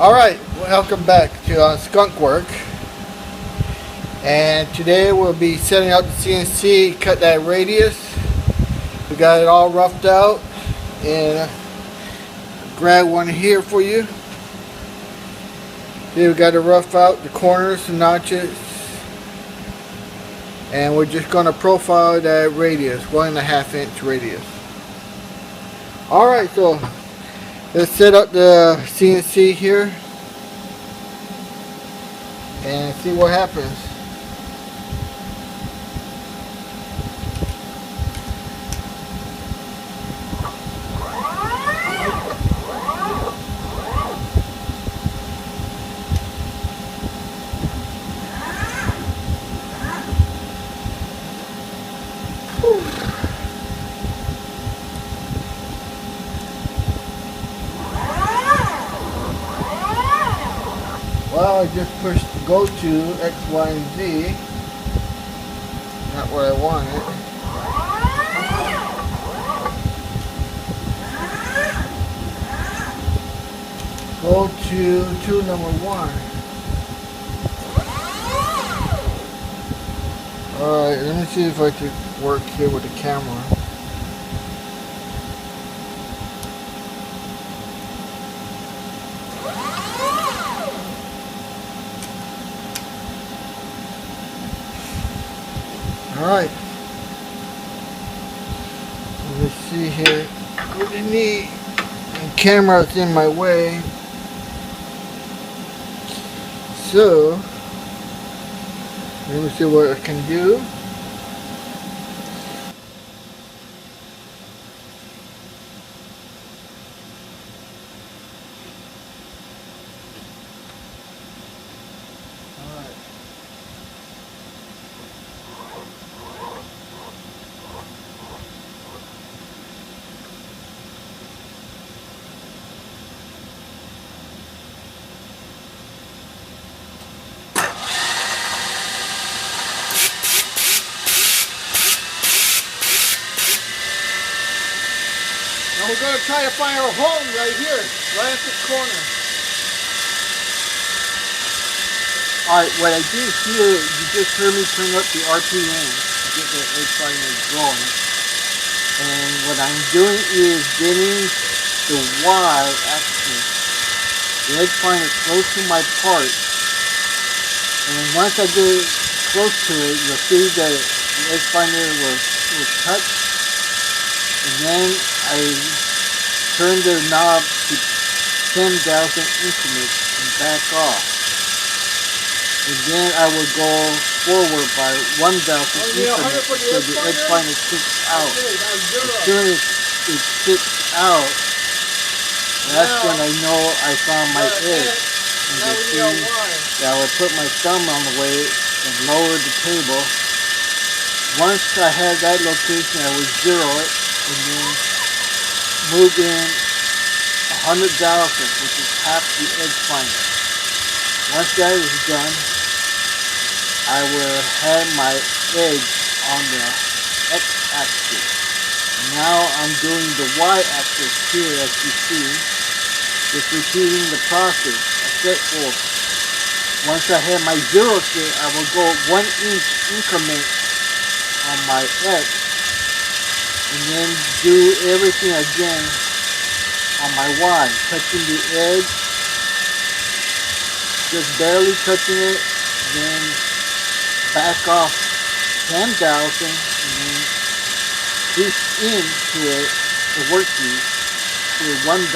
Alright, welcome back to Skunk Work. And today we'll be setting up the CNC, cut that radius. We got it all roughed out. And grab one here for you. Here we got to rough out the corners and notches. And we're just going to profile that radius, 1.5 inch radius. Alright, so let's set up the CNC here and see what happens. Well, I just pushed go to X, Y, and Z. Not what I wanted. Go to tool number 1. Alright, let me see if I can work here with the camera. Alright, let's see here. Really neat. The camera's in my way. So, let me see what I can do. And we're going to try to find our home right here, right at this corner. Alright, what I did here, you just heard me turn up the RPM to get the edge finder going. And what I'm doing is getting the Y axis, the edge finder close to my part. And once I get it close to it, you'll see that the edge finder will touch. And then I turn the knob to 10,000 increments and back off. And then I will go forward by 1,000 increments so the edge finder kicks out. As soon as it kicks out, that's when I know I found my edge. And you see that I would put my thumb on the way and lower the table. Once I had that location, I would zero it. And then move in 100,000, which is half the edge finder. Once that is done, I will have my edge on the x-axis. Now I'm doing the y-axis here, as you see. Just repeating the process, a step forward. Once I have my zero set, I will go 1 inch increment on my x. And then do everything again on my Y, touching the edge, just barely touching it, then back off 10,000, and then push into it, the workpiece, to 1,000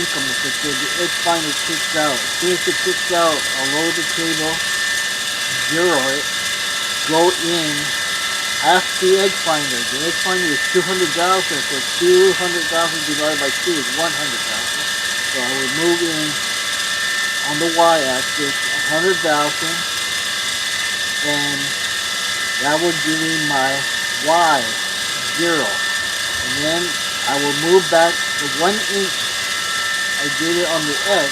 increments until the edge finder kicks out. As soon as it kicks out, I'll lower the table, zero it, go in. After the edge finder. The edge finder is 200,000, so 200,000 divided by 2 is 100,000. So I will move in on the y-axis 100,000, and that will give me my y, 0. And then I will move back the 1 inch I did it on the x,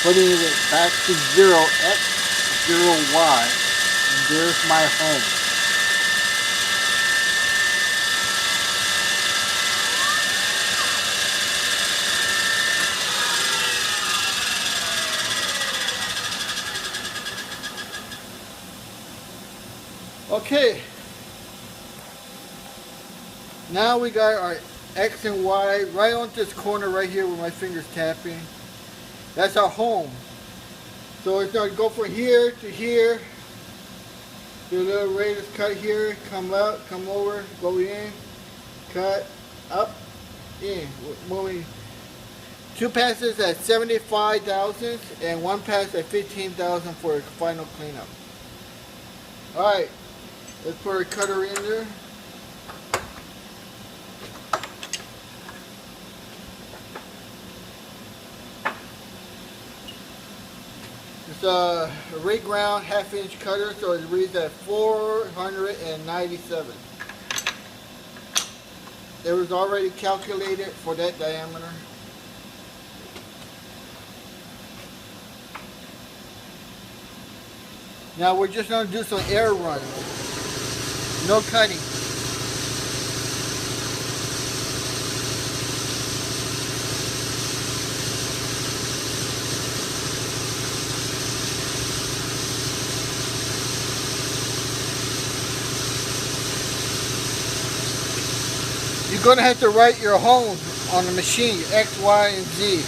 putting it back to 0x, 0y, and there's my home. Okay, now we got our X and Y right on this corner right here where my finger's tapping. That's our home. So it's going to go from here to here. Do a little radius cut here, come out, come over, go in, cut, up, in. Moving 2 passes at 75 thousandths and 1 pass at 15,000 for a final cleanup. Alright, let's put our cutter in there. It's a rig round 1/2 inch cutter, so it reads at 497. It was already calculated for that diameter. Now we're just going to do some air runs. No cutting. You're going to have to write your home on the machine, X, Y, and Z.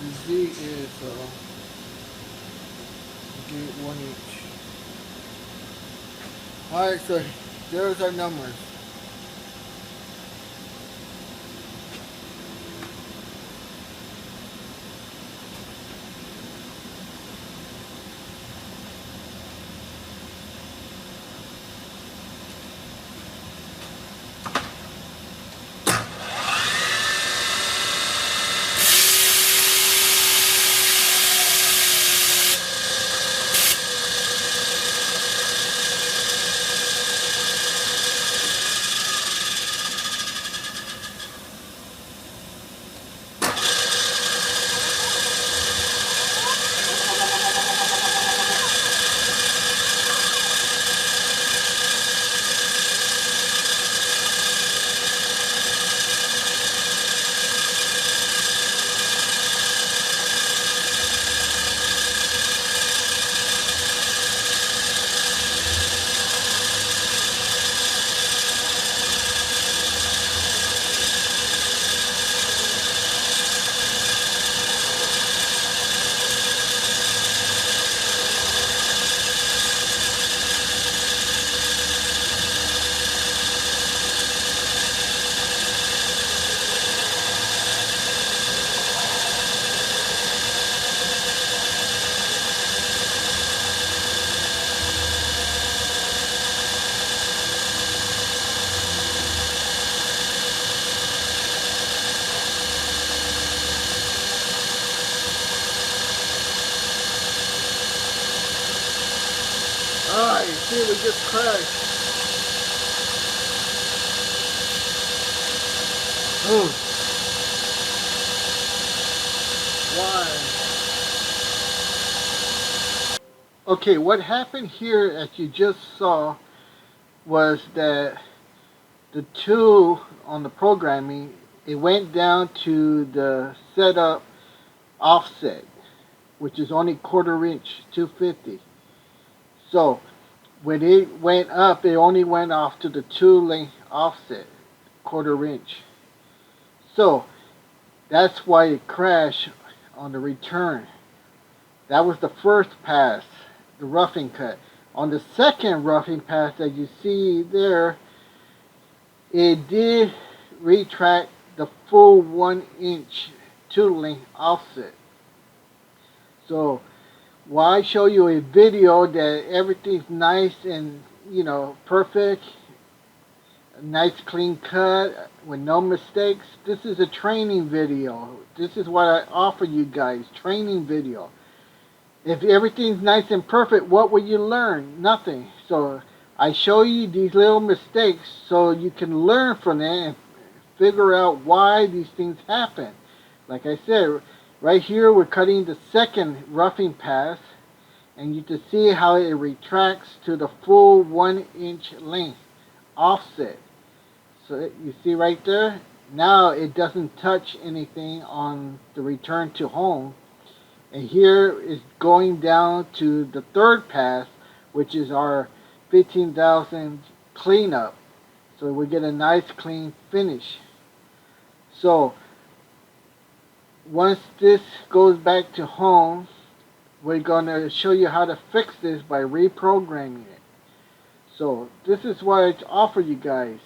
The Z is 1 inch. Alright, so there's our numbers. Alright, see, we just crashed. Oh. Why? Okay, what happened here, as you just saw, was that the tool on the programming, it went down to the setup offset, which is only 1/4 inch, 250. So when it went up, it only went off to the tool length offset, 1/4 inch. So that's why it crashed on the return. That was the first pass, the roughing cut. On the second roughing pass that you see there, it did retract the full 1 inch tool length offset. So why show you a video that everything's nice and, you know, perfect, a nice clean cut with no mistakes? This is a training video. This is what I offer you guys, training video. If everything's nice and perfect, what will you learn? Nothing. So I show you these little mistakes so you can learn from them and figure out why these things happen. Like I said, right here we're cutting the second roughing pass, and you can see how it retracts to the full 1-inch length offset. So you see right there, now it doesn't touch anything on the return to home. And here is going down to the third pass, which is our 15,000 cleanup. So we get a nice clean finish. So once this goes back to home, we're going to show you how to fix this by reprogramming it. So this is what I offer you guys,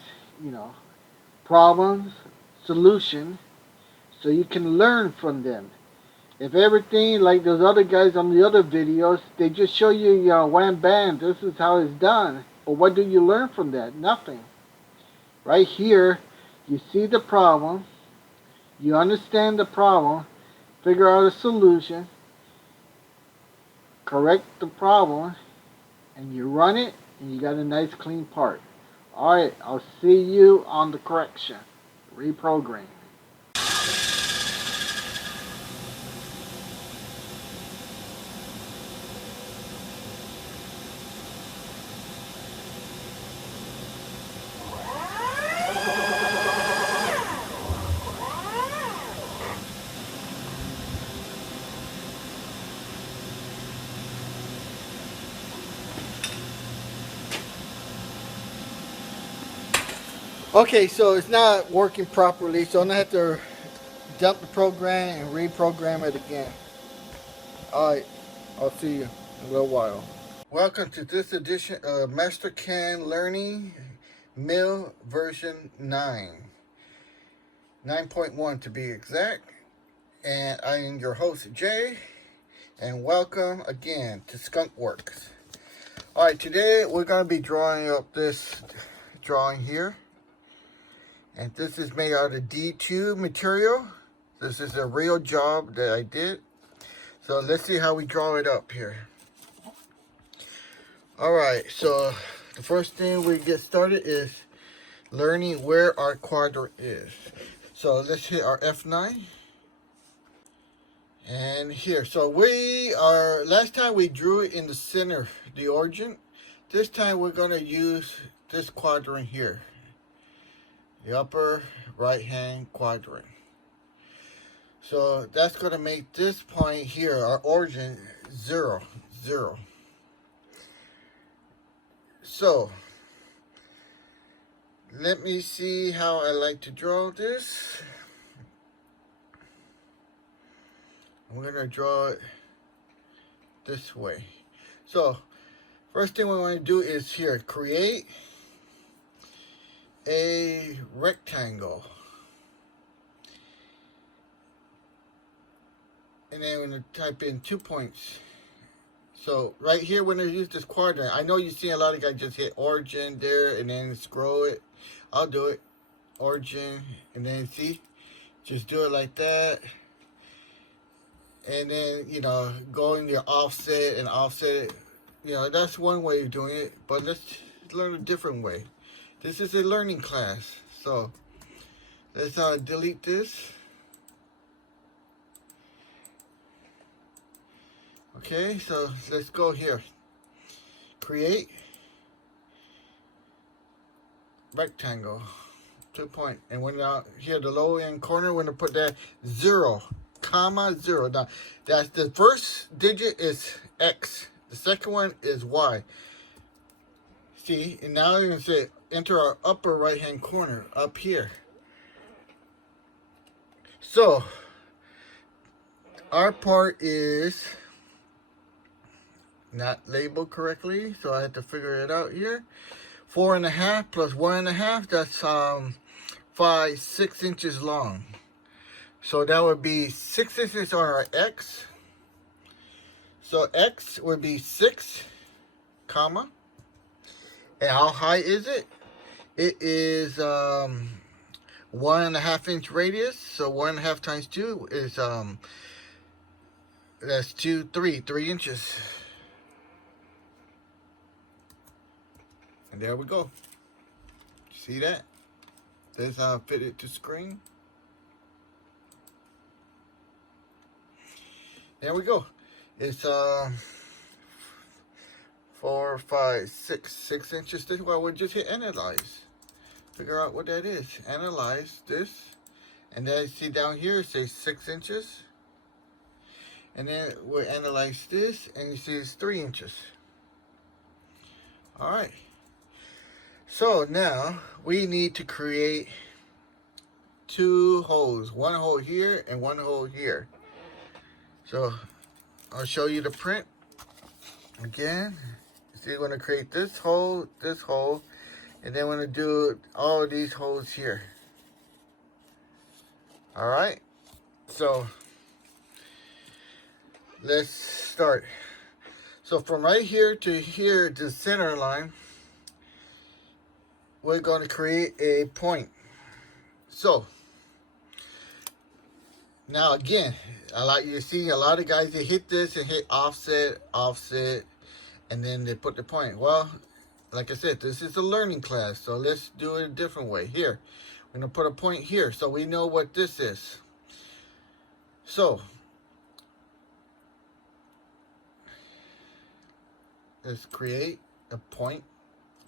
you know, problems, solution, so you can learn from them. If everything like those other guys on the other videos, they just show you, you know, wham bam, this is how it's done. But what do you learn from that? Nothing. Right here, you see the problem, you understand the problem, figure out a solution, correct the problem, and you run it, and you got a nice clean part. Alright, I'll see you on the correction. Reprogram. Okay, so it's not working properly, so I'm going to have to dump the program and reprogram it again. Alright, I'll see you in a little while. Welcome to this edition of Mastercam Learning Mill version 9.1 to be exact. And I am your host, Jay, and welcome again to Skunk Works. Alright, today we're going to be drawing up this drawing here. And this is made out of D2 material. This is a real job that I did. So let's see how we draw it up here. Alright, so the first thing we get started is learning where our quadrant is. So let's hit our F9. And here, so we are, last time we drew it in the center, the origin. This time we're going to use this quadrant here. The upper right hand quadrant. So that's going to make this point here, our origin, 0, 0. So let me see how I like to draw this. I'm going to draw it this way. So first thing we want to do is here, create a rectangle, and then we're going to type in 2 points. So right here, when I use this quadrant, I know you see a lot of guys just hit origin there and then scroll it. I'll do it, origin, and then see, just do it like that, and then, you know, go in your offset and offset it. You know, that's one way of doing it, but let's learn a different way. This is a learning class, so let's delete this. Okay, so let's go here. Create rectangle, 2 point, and when here the low end corner, we're gonna put that 0, comma 0. Now that's the first digit is X, the second one is Y. See, and now you're gonna say enter our upper right hand corner up here. So our part is not labeled correctly, so I had to figure it out here. 4.5 plus 1.5, that's 6 inches long. So that would be 6 inches on our X So X would be 6, comma. And how high is it? It is 1.5 inch radius. So 1.5 times 2 is that's 3 inches. And there we go. See that? That's how I fit it to screen. There we go. It's 4, 5, 6 inches. This well, we'll just hit analyze. Figure out what that is. Analyze this. And then see down here it says 6 inches. And then we'll analyze this and you see it's 3 inches. Alright. So now we need to create 2 holes. One hole here and one hole here. So I'll show you the print again. So you're going to create this hole, and then we're going to do all of these holes here. Alright, so let's start. So from right here to here, the center line, we're going to create a point. So now again, you see a lot of guys, they hit this and hit offset, offset, and then they put the point. Well, like I said, this is a learning class, so let's do it a different way. Here, we're going to put a point here so we know what this is. So let's create a point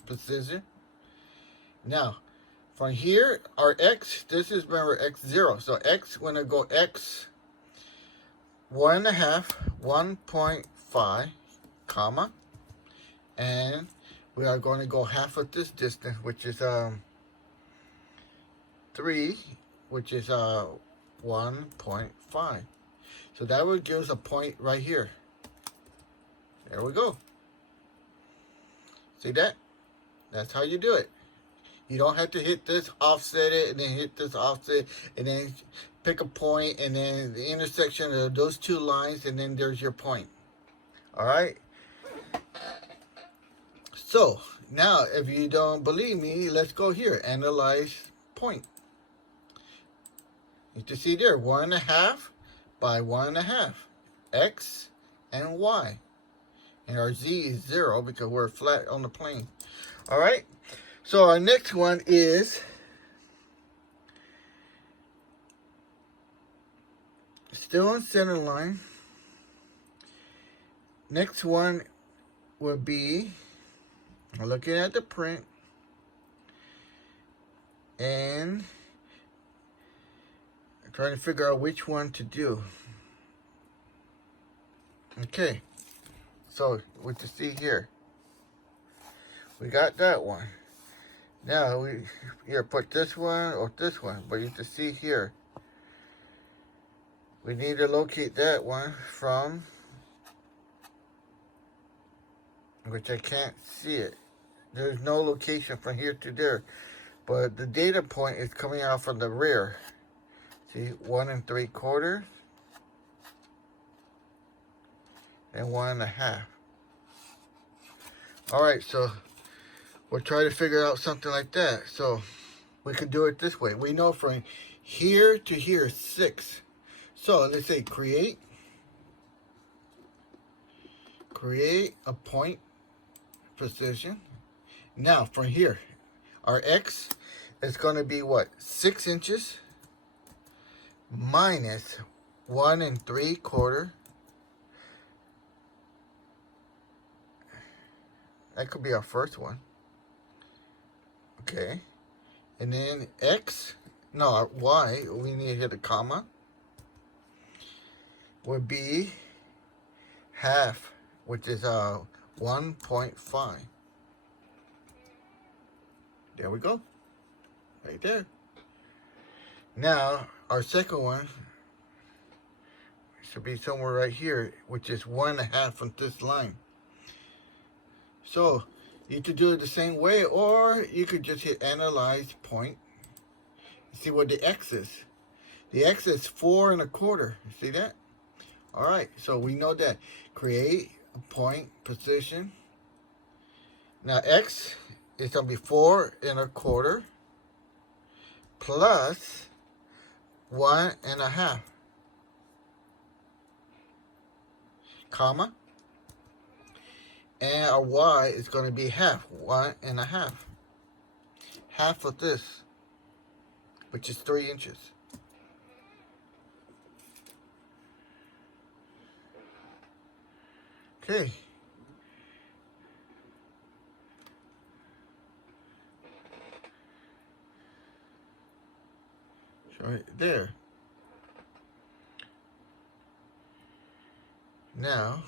position. Now, from here, our X, this is, remember, X0. So X, we're going to go X 1.5, 1.5, comma, and we are going to go half of this distance, which is 3, which is 1.5. So that would give us a point right here. There we go. See that? That's how you do it. You don't have to hit this, offset it, and then hit this, offset, and then pick a point, and then the intersection of those 2 lines, and then there's your point. All right? So, now, if you don't believe me, let's go here. Analyze point. You can see there, 1.5 by 1.5. X and Y. And our Z is 0 because we're flat on the plane. All right? So our next one is still on center line. Next one will be looking at the print and trying to figure out which one to do. Okay, so what you see here, we got that one. Now we here put this one or this one, but you can see here we need to locate that one from, which I can't see it. There's no location from here to there, but the data point is coming out from the rear. See, 1 3/4 and 1.5. All right, so we'll try to figure out something like that. So we could do it this way. We know from here to here 6. So let's say create a point position. Now from here, our X is going to be what? 6 inches minus 1 3/4. That could be our first one. Okay. And then X, no, Y, we need to hit a comma, would be half, which is 1.5. There we go. Right there. Now, our second one should be somewhere right here, which is 1.5 from this line. So you could do it the same way, or you could just hit analyze point. See what the X is. The X is 4 1/4. See that? All right, so we know that. Create a point position. Now X is going to be 4¼ plus 1½ comma, and our Y is going to be half, 1½ half of this, which is 3 inches. Okay. So right there. Now,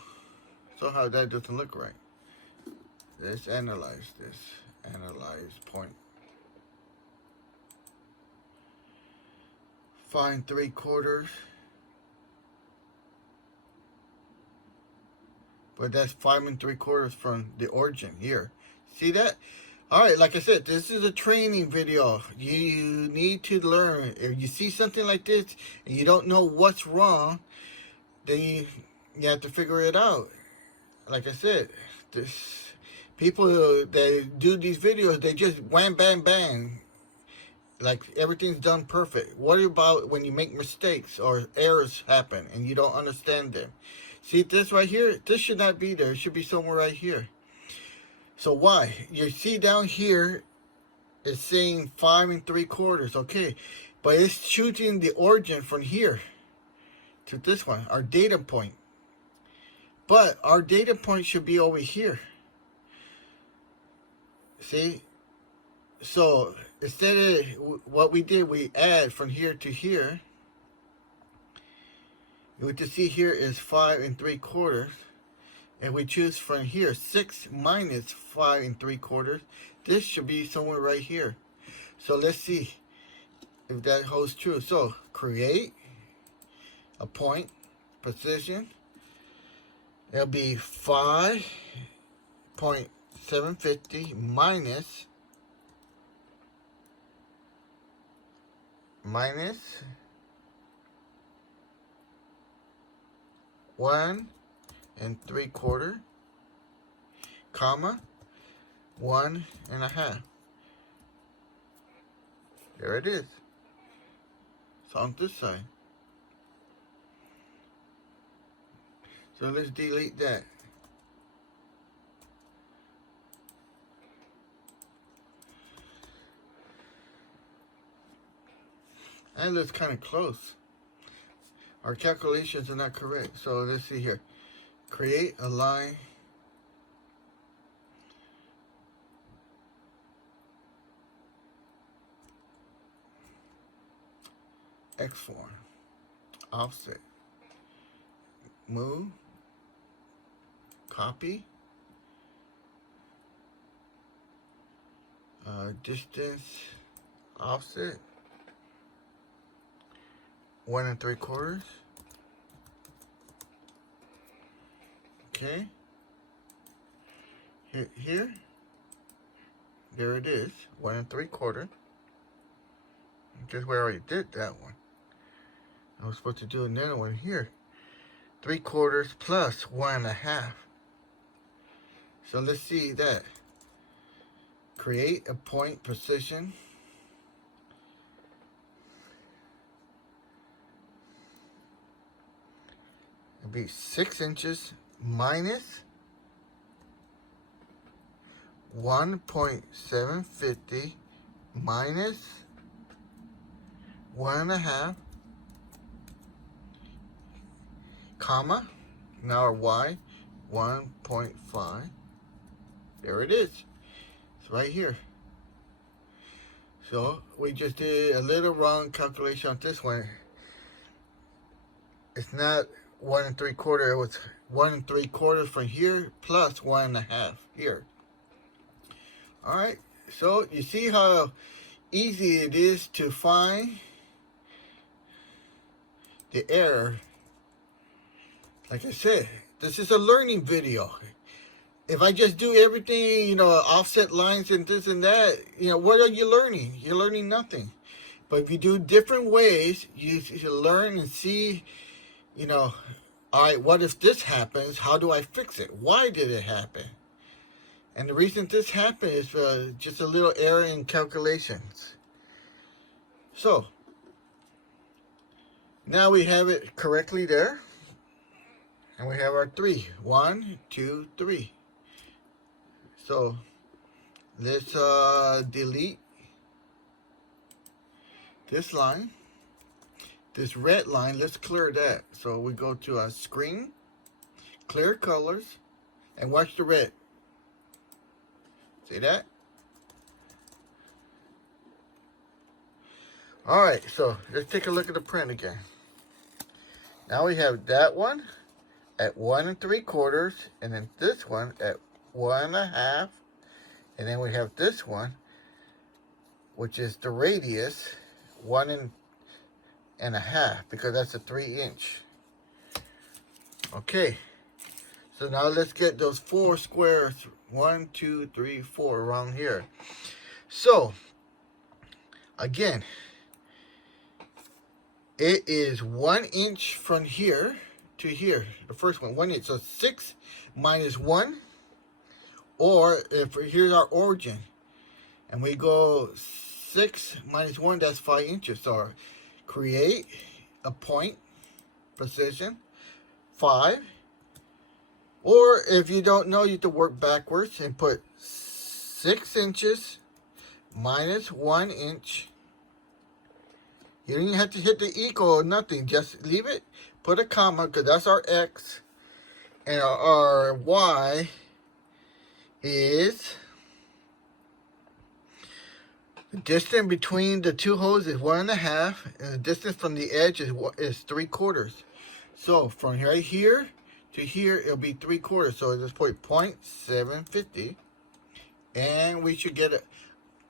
somehow that doesn't look right. Let's analyze this. Analyze point. Find 3/4. But that's 5 3/4 from the origin here. See that? Alright, like I said, this is a training video. You need to learn. If you see something like this and you don't know what's wrong, then you have to figure it out. Like I said, this people that do these videos, they just wham bam bang. Like everything's done perfect. What about when you make mistakes or errors happen and you don't understand them? See this right here? This should not be there. It should be somewhere right here. So why? You see down here, it's saying 5 3/4. Okay, but it's choosing the origin from here to this one, our data point. But our data point should be over here. See? So instead of what we did, we add from here to here. What you see here is 5 3/4. And we choose from here 6 minus 5 3/4. This should be somewhere right here. So let's see if that holds true. So create a point position. It'll be 5.750 minus 1 3/4, comma, 1½ There it is. It's on this side. So let's delete that. That looks kind of close. Our calculations are not correct. So let's see here. Create a line. X4. Offset. Move. Copy. Distance. Offset. 1 3/4. Okay. Here. There it is. 1 3/4. Just where I already did that one. I was supposed to do another one here. 3/4 plus 1½ So let's see that. Create a point position. It'll be 6 inches minus 1.750 minus 1½ comma, now our Y, 1.5. There it is. It's right here. So we just did a little wrong calculation on this one. It's not 1 3/4. It was 1 3/4 from here plus 1½ here. All right. So you see how easy it is to find the error. Like I said, this is a learning video. If I just do everything, offset lines and this and that, what are you learning? You're learning nothing. But if you do different ways, you learn and see, All right, what if this happens? How do I fix it? Why did it happen? And the reason this happened is just a little error in calculations. So, now we have it correctly there. And we have our 3. 1, 2, 3. So, let's delete this line. This red line, let's clear that. So we go to our screen, clear colors, and watch the red. See that? Alright, so let's take a look at the print again. Now we have that one at 1 3/4, and then this one at 1 1/2, and then we have this one, which is the radius, 1 1/2, because that's a 3-inch. Okay, so now let's get those 4 squares. 1, 2, 3, 4 around here. So again, it is 1 inch from here to here. The first one, 1 inch. So 6 minus 1, or if here's our origin, and we go 6 minus 1, that's 5 inches. So create a point, position, 5. Or if you don't know, you have to work backwards and put 6 inches minus 1 inch. You don't even have to hit the equal or nothing. Just leave it. Put a comma, because that's our X. And our Y is, the distance between the 2 holes is 1 1/2. And the distance from the edge is 3/4. So from right here to here, it'll be 3/4. So let's put 0.750. And we should get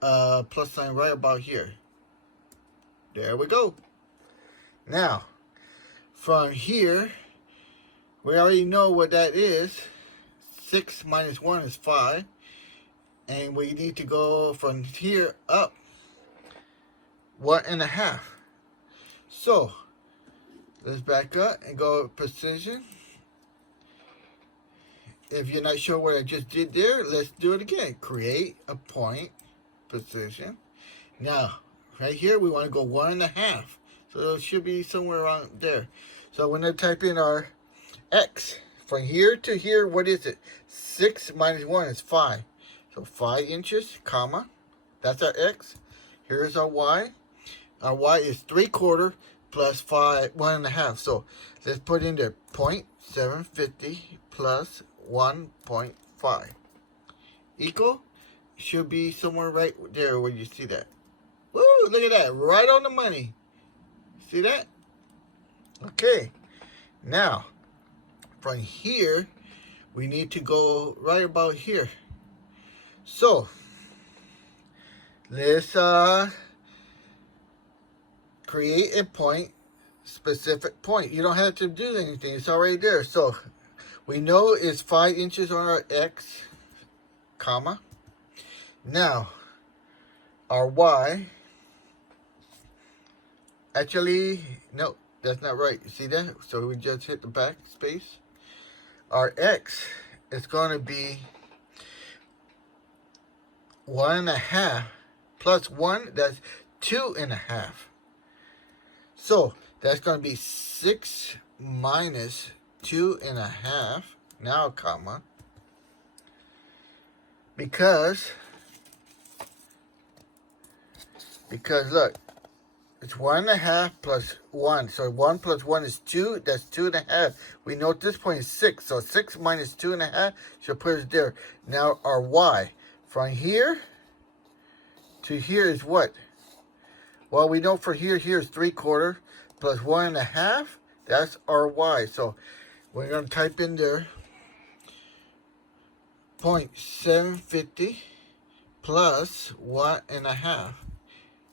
a plus sign right about here. There we go. Now, from here, we already know what that is. 6 minus 1 is 5. And we need to go from here up 1 1/2. So, let's back up and go precision. If you're not sure what I just did there, let's do it again. Create a point, position. Now, right here, we want to go 1 1/2. So it should be somewhere around there. So I'm going to type in our X. From here to here, what is it? 6 minus 1 is 5. So 5 inches, comma. That's our X. Here's our Y. Our Y is 3/4 plus 5, 1 1/2. So let's put in there 0.750 plus 1.5 equal, should be somewhere right there where you see that. Woo, look at that, right on the money. See that? Okay, now from here we need to go right about here. So let's create a point, specific point. You don't have to do anything, it's already there. So we know it's 5 inches on our X, comma. Now, our Y, actually, no, that's not right. You see that? So we just hit the backspace. Our X is going to be 1 1/2 plus 1, that's 2 1/2. So that's going to be 6 minus 2 1/2, now comma, because look, it's 1 1/2 plus 1, so 1 plus 1 is 2, that's 2 1/2. We know at this point is 6, so 6 minus 2 1/2 should put us there. Now our Y, from here to here is what? Well, we know for here is 3/4 plus 1 1/2, that's our Y. So we're going to type in there 0.750 plus 1 1/2.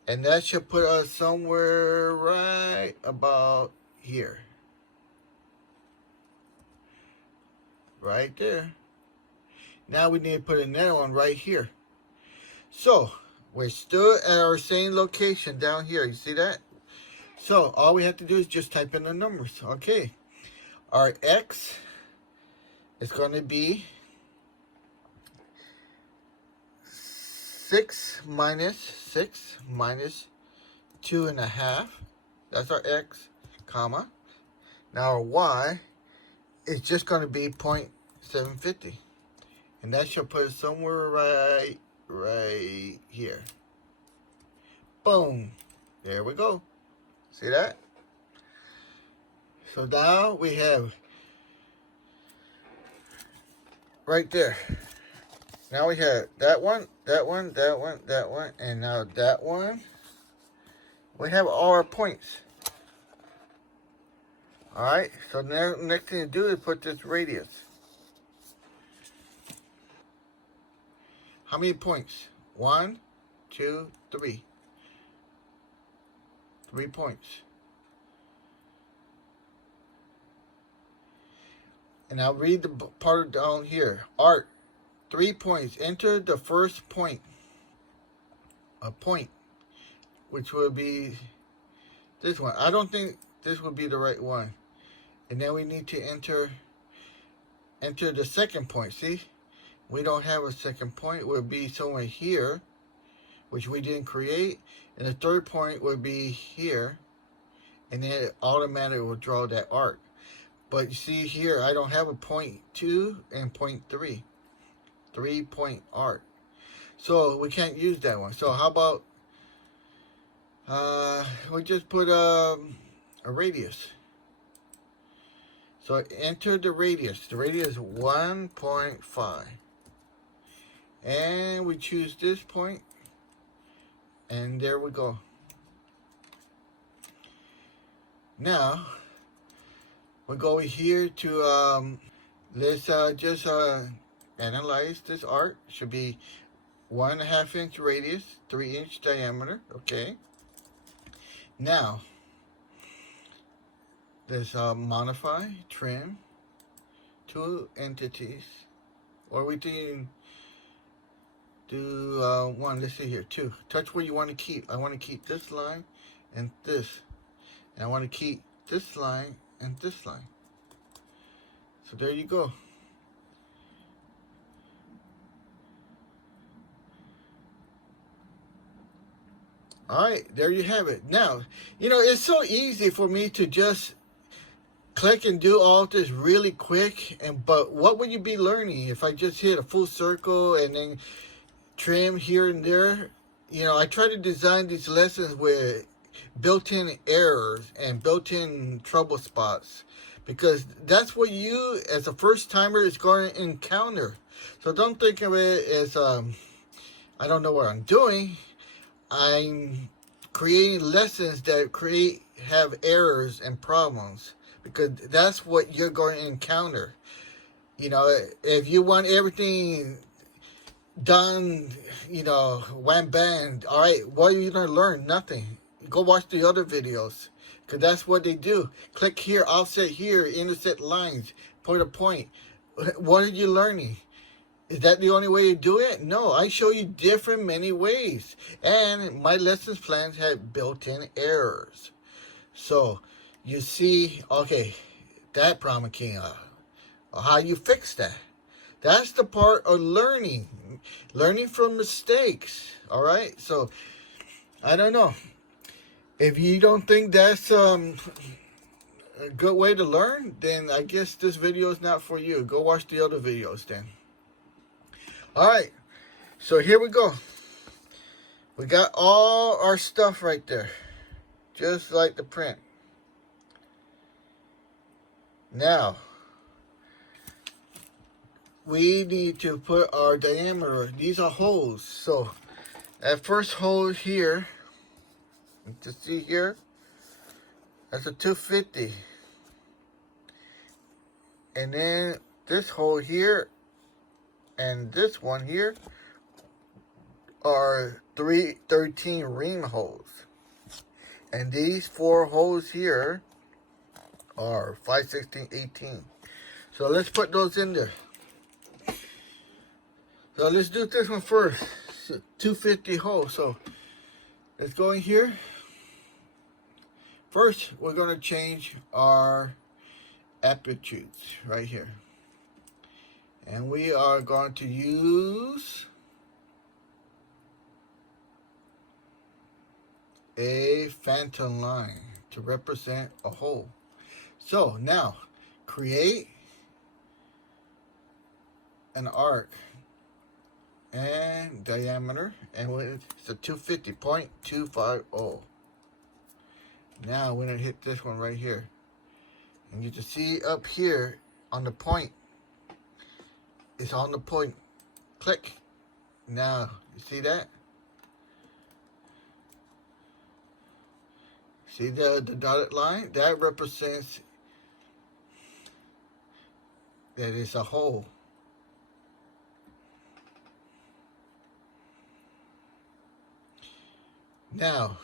And that should put us somewhere right about here. Right there. Now we need to put another one right here. So we're still at our same location down here. You see that? So all we have to do is just type in the numbers. Okay. our X is going to be 6 minus 2.5. That's our X, comma. Now our Y is just going to be 0.750. And that should put it somewhere right here. Boom. There we go. See that? So now we have right there. Now we have that one, and now that one. We have all our points. Alright, so now next thing to do is put this radius. How many points? 1, 2, 3. 3 points. And I'll read the part down here. Art, 3 points. Enter the first point. A point, which will be this one. I don't think this would be the right one. And then we need to enter the second point. See? We don't have a second point. It will be somewhere here, which we didn't create. And the third point would be here. And then it automatically will draw that arc. But you see here, I don't have a 0.2 and 0.3. 3-point arc. So we can't use that one. So how about we just put a radius. So enter the radius. The radius is 1.5. And we choose this point. And there we go. Now we go here to let's just analyze this arc. Should be 1.5 inch radius, 3 inch diameter. Okay. Now let's modify, trim, 2 entities, or we can do one. Let's see here, 2. Touch where you want to keep. I want to keep this line and this, and I want to keep this line and this line. So there you go. Alright, there you have it. Now, you know, it's so easy for me to just click and do all this really quick, but what would you be learning if I just hit a full circle and then trim here and there? You know, I try to design these lessons with built-in errors and built-in trouble spots, because that's what you as a first timer is going to encounter. So don't think of it as I don't know what I'm doing. I'm creating lessons that have errors and problems, because that's what you're going to encounter. You know, if you want everything done, you know, wham bang, all right, what are you going to learn? Nothing. Go watch the other videos, because that's what they do. Click here, offset here, intersect lines, put a point. What are you learning? Is that the only way you do it? No, I show you many ways. And my lessons plans have built-in errors. So you see, okay, that problem came up. How you fix that? That's the part of learning. Learning from mistakes. All right? So, I don't know. If you don't think that's a good way to learn, then I guess this video is not for you. Go watch the other videos then. Alright, so here we go. We got all our stuff right there, just like the print. Now, we need to put our diameter. These are holes. So, that first hole here, you can see here, that's a 250. And then this hole here and this one here are 313 ream holes. And these 4 holes here are 5, 16, 18. So let's put those in there. So let's do this one first. It's a 250 hole. So let's go in here. First, we're going to change our attributes right here. And we are going to use a phantom line to represent a hole. So now create an arc and diameter, and it's a 250.250. Now we're gonna hit this one right here, and you can see up here on the point, it's on the point. Click. Now you see that? See the dotted line? That represents that it's a hole. Now,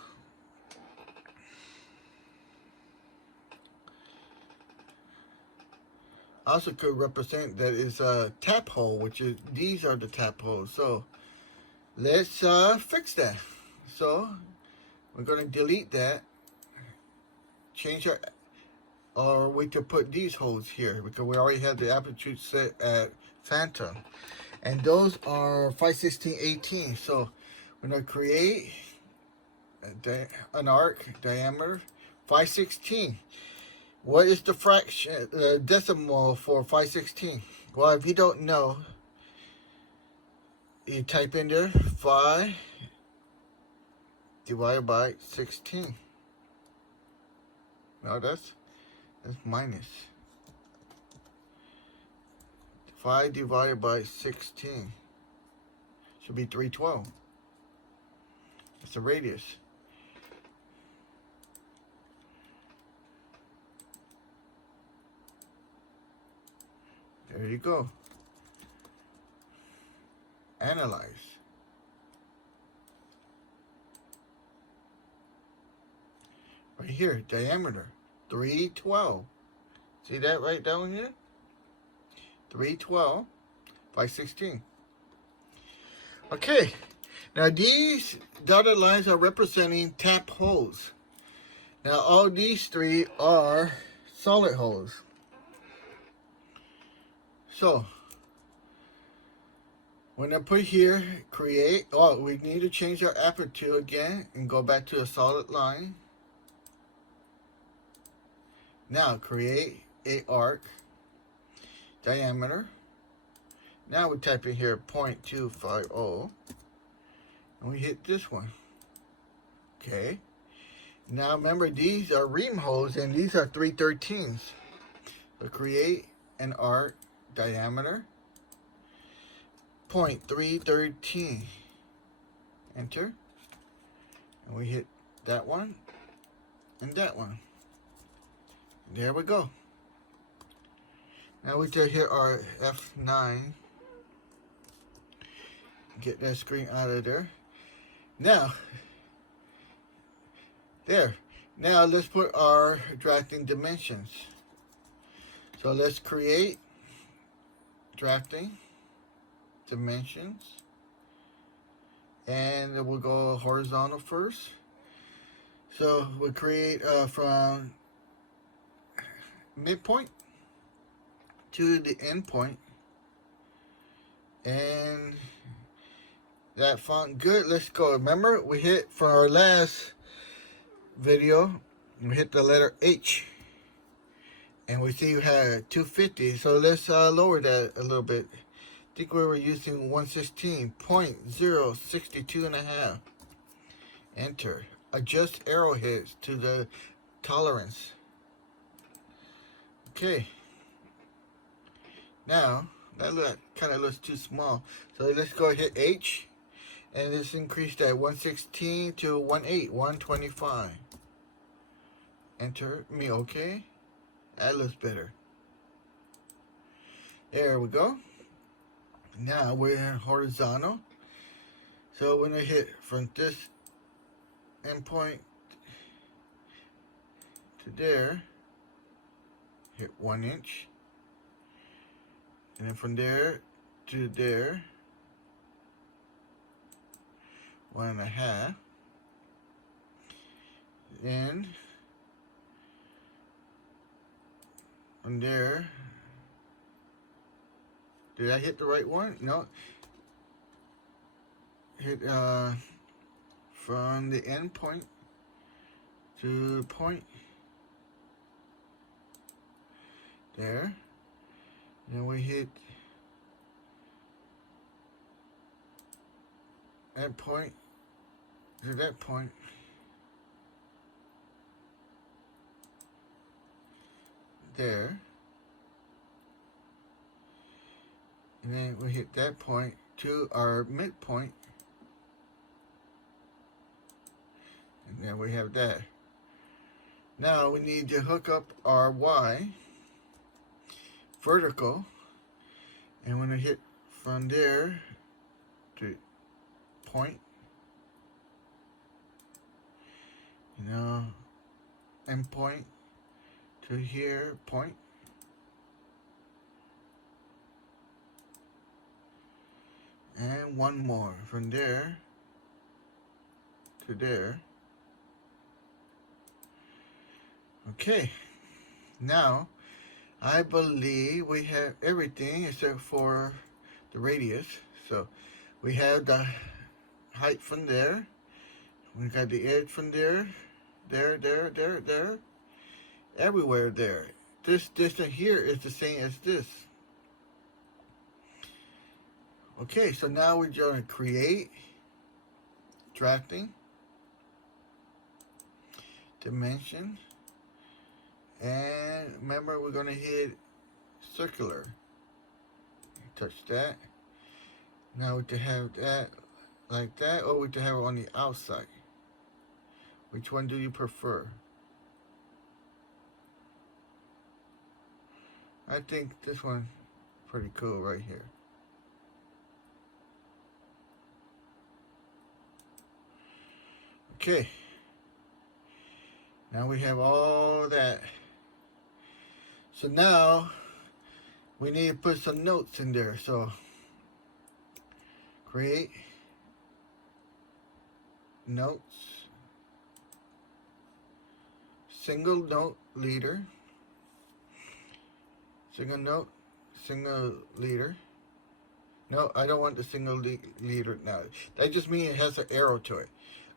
also could represent that it's a tap hole, which is, these are the tap holes. So let's fix that. So we're going to delete that, change our, or we could put these holes here because we already have the aperture set at phantom, and those are 5/16/18. So we're going to create an arc diameter 5/16. What is the fraction, decimal for 5/16? Well, if you don't know, you type in there 5 divided by 16. No, that's minus. 5 divided by 16 should be 312. It's the radius. There you go. Analyze. Right here, diameter, 312. See that right down here? 312 by 16. Okay, now these dotted lines are representing tap holes. Now all these three are solid holes. So, when I put here, create, we need to change our aperture again and go back to a solid line. Now, create a arc, diameter. Now we type in here 0.250, and we hit this one. Okay. Now remember, these are ream holes, and these are 3/13. So create an arc, diameter 0.313. Enter, and we hit that one and that one. There we go. Now we just hit our F9. Get that screen out of there. Now, there. Now let's put our drafting dimensions. So let's create drafting dimensions, and we'll go horizontal first. So we'll create from midpoint to the end point, and that font good. Let's go. Remember, we hit for our last video, we hit the letter H, and we see you had 250. So let's lower that a little bit. I think we were using 116.062.5. Enter. Adjust arrowheads to the tolerance. Okay. Now that kind of looks too small. So let's go hit H, and let's increase that 116 to 125. Enter me. Okay. That looks better. There we go. Now we're in horizontal. So we're gonna hit from this endpoint to there. Hit 1 inch. And then from there to there, 1.5. Then from there. Did I hit the right one? No. Hit from the end point to point. There. Then we hit that point to that point. There. And then we hit that point to our midpoint. And then we have that. Now we need to hook up our Y vertical. And when I hit from there to point, you know, end point to here, point. And one more from there to there. Okay, now I believe we have everything except for the radius. So we have the height from there. We got the edge from there, there, everywhere there. This distance here is the same as this. Okay, so now we're going to create, drafting, dimension, and remember we're going to hit circular. Touch that. Now we can have that like that, or we can have it on the outside. Which one do you prefer? I think this one pretty cool right here. Okay. Now we have all that. So now we need to put some notes in there. So create notes, single note leader, single note, single leader. No, I don't want the single leader now. That just means it has an arrow to it.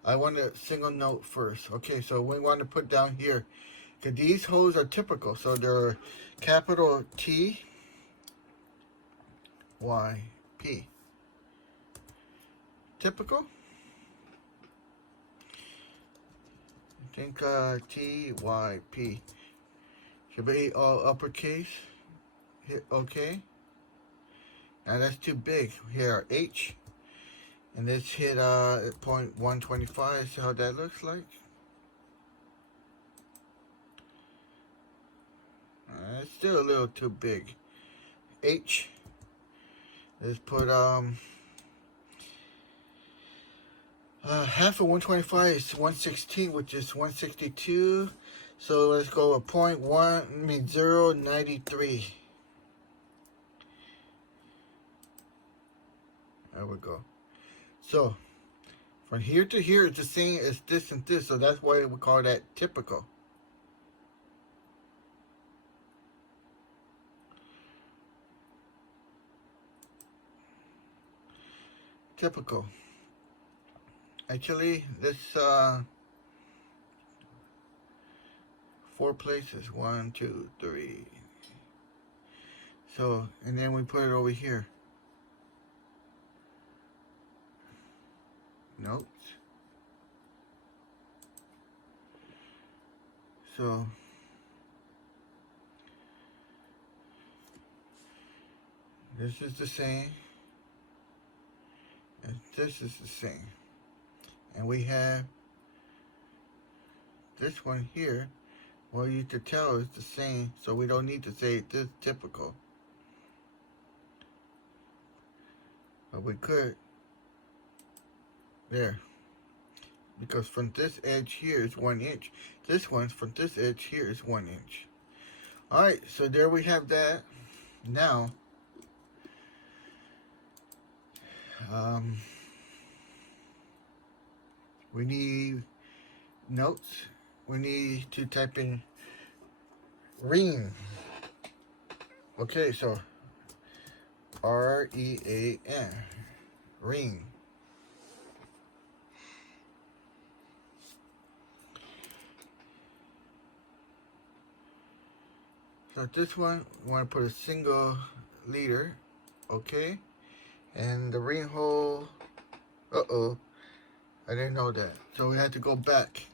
I want a single note first. Okay, so we want to put down here, because these holes are typical. So they're capital T, Y, P. Typical? I think T, Y, P. Should be all uppercase. Hit OK. Now that's too big. Here, H. And let's hit at point 125. See how that looks like? It's still a little too big. H. Let's put half of 125 is 116, which is 162. So let's go with 0.93. There we go. So from here to here, it's the same as this and this. So that's why we call that typical. Typical. Actually, this 4 places. 1, 2, 3. So, and then we put it over here. Notes. So this is the same, and this is the same, and we have this one here. Well, you could tell it's the same, so we don't need to say this typical, but we could there, because from this edge here is 1 inch. This one's from this edge here is 1 inch. All right, so there we have that. Now we need notes. We need to type in ring. Okay, so R-E-A-N, ring. So this one, we want to put a single leader, okay? And the ring hole, uh-oh, I didn't know that. So we had to go back.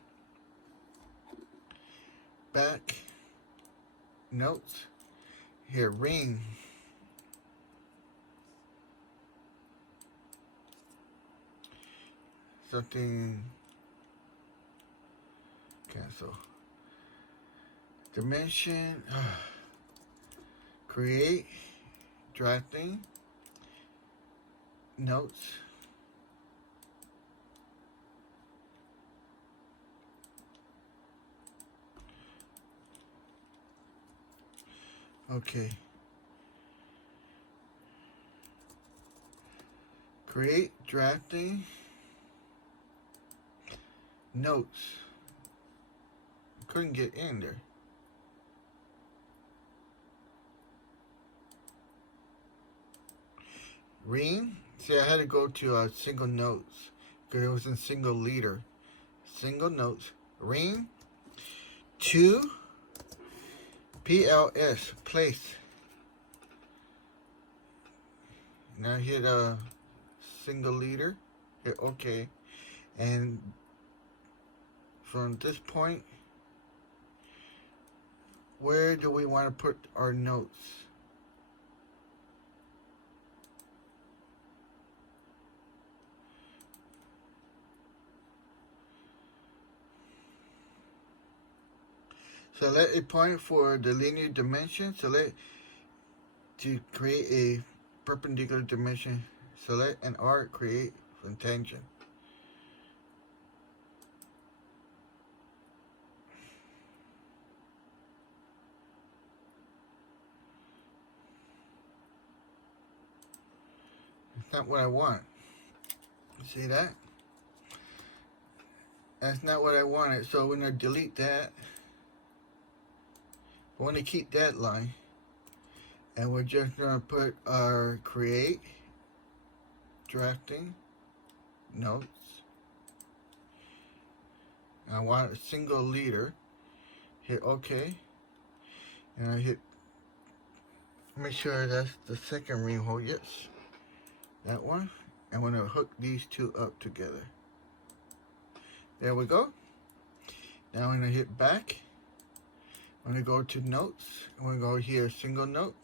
Back, notes, here, ring. Something, cancel. Dimension, create, drafting, notes. Okay. Create, drafting, notes. Couldn't get in there. Ring. See, I had to go to single notes because it was in single leader. Single notes. Ring. 2. PLS. Place. Now hit a single leader. Hit OK. And from this point, where do we want to put our notes? Select a point for the linear dimension. Select to create a perpendicular dimension. Select an arc, create from tangent. It's not what I want. See that? That's not what I wanted. So we're going to delete that. I want to keep that line. And we're just going to put our create, drafting, notes. And I want a single leader. Hit OK. And I hit, make sure that's the second ring hole. Yes. That one. I'm going to hook these two up together. There we go. Now I'm going to hit back. I'm going to go to notes. I'm going to go here, single note.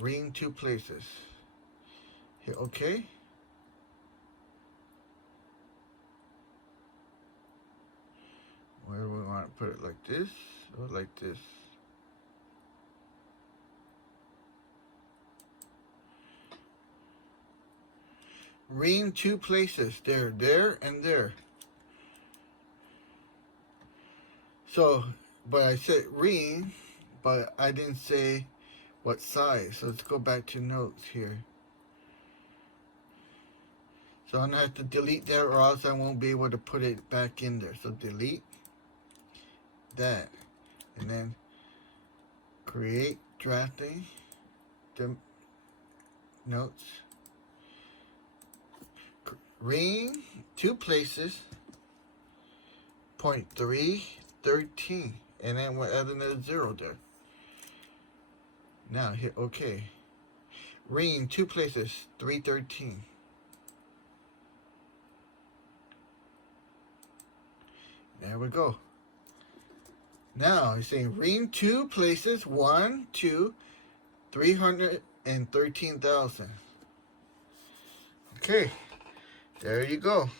Ring 2 places. Hit OK. Where do we want to put it? Like this or like this? Ring 2 places. There, and there. So, but I said ring, but I didn't say what size. So let's go back to notes here. So I'm gonna have to delete that or else I won't be able to put it back in there. So delete that. And then create drafting, notes. Ring 2 places, 0.313, and then we're adding a 0 there. Now hit OK. Ring 2 places, 313. There we go. Now it's saying ring 2 places, 1, 2, 313,000. Okay. There you go.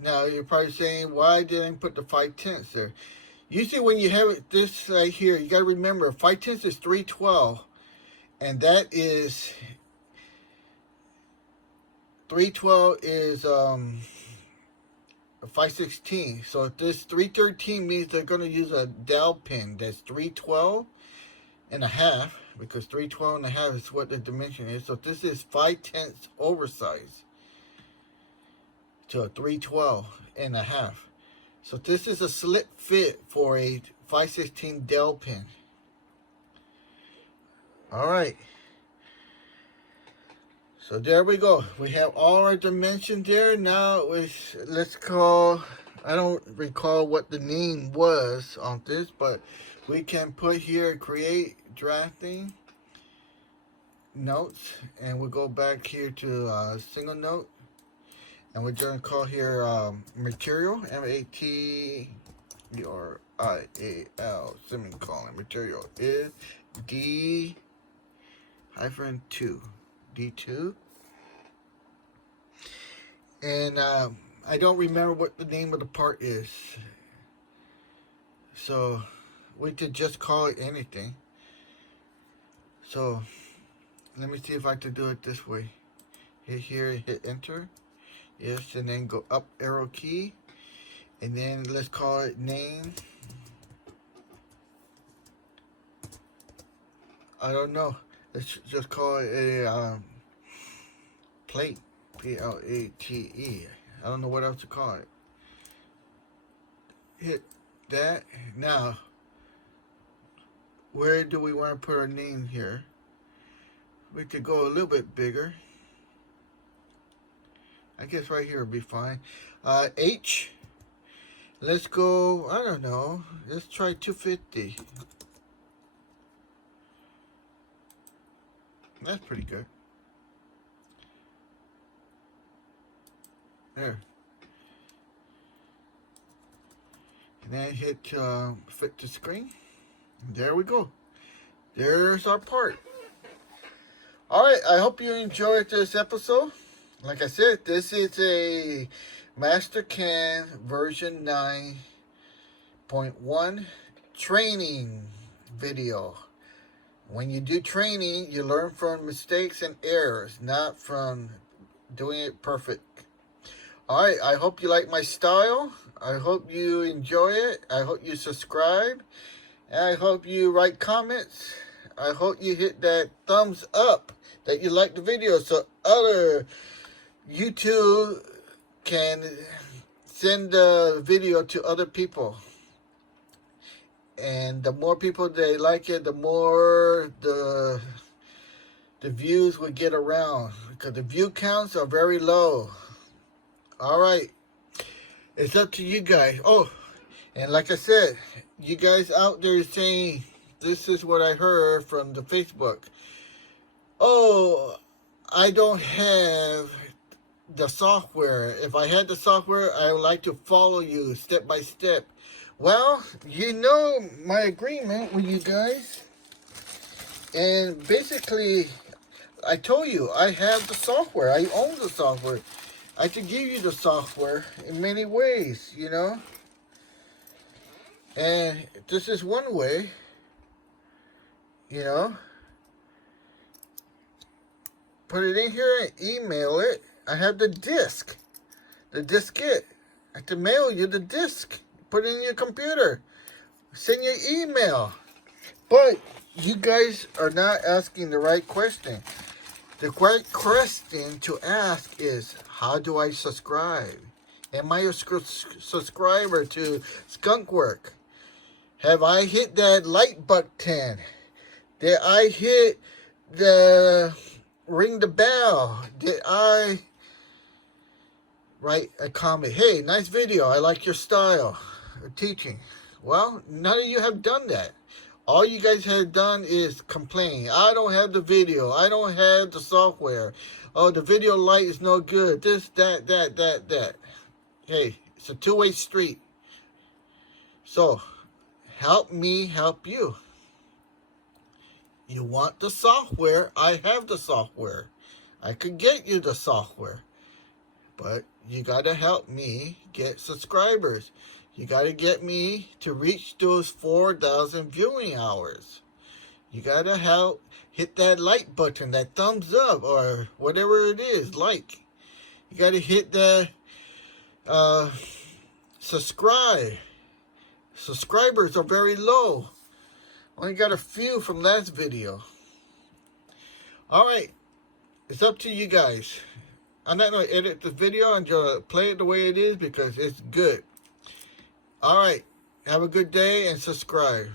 Now you're probably saying, why didn't I put the 5/10 there? Usually when you have it this right here, you got to remember 5/10 is 312, and that is 312 is 5/16. So if this 313 means they're going to use a dowel pin that's 312 and a half, because 312 and a half is what the dimension is. So this is 5/10 oversized to a 312 and a half. So this is a slip fit for a 5/16 dowel pin. All right. So there we go. We have all our dimensions there. Now let's call, I don't recall what the name was on this, but we can put here create drafting notes, and we'll go back here to single note, and we're going to call here material, MATERIAL, semicolon, material is D-2, D2. And I don't remember what the name of the part is, so we could just call it anything. So let me see if I can do it this way. Hit here, hit enter. Yes, and then go up arrow key, and then let's call it name. I don't know. Let's just call it a plate. Plate. I don't know what else to call it. Hit that. Now, where do we want to put our name here? We could go a little bit bigger. I guess right here would be fine. H. Let's go, I don't know. Let's try 250. That's pretty good. There. And then hit fit to screen. There we go. There's our part. Alright, I hope you enjoyed this episode. Like I said, this is a Mastercam version 9.1 training video. When you do training, you learn from mistakes and errors, not from doing it perfect. Alright, I hope you like my style. I hope you enjoy it. I hope you subscribe. And I hope you write comments. I hope you hit that thumbs up that you like the video so other YouTube can send the video to other people. And the more people they like it, the more the views will get around. Because the view counts are very low. Alright. It's up to you guys. Oh, and like I said, you guys out there saying, this is what I heard from the Facebook. Oh, I don't have the software. If I had the software, I would like to follow you step by step. Well, you know my agreement with you guys. And basically, I told you, I have the software. I own the software. I can give you the software in many ways, you know. And this is one way, you know. Put it in here and email it. I have the disc. The diskette. I have to mail you the disc. Put it in your computer. Send your email. But you guys are not asking the right question. The right question to ask is, how do I subscribe? Am I a subscriber to Skunkwork? Have I hit that like button? Did I hit the ring the bell? Did I write a comment? Hey, nice video. I like your style of teaching. Well, none of you have done that. All you guys have done is complain. I don't have the video. I don't have the software. Oh, the video light is no good. This, that. Hey, it's a two-way street. So, help me help you. You want the software? I have the software. I could get you the software. But you got to help me get subscribers. You got to get me to reach those 4,000 viewing hours. You got to help hit that like button, that thumbs up, or whatever it is, like. You got to hit the subscribe. Subscribers are very low. Only got a few from last video. Alright. It's up to you guys. I'm not going to edit the video. I'm going to play it the way it is because it's good. All right. Have a good day and subscribe.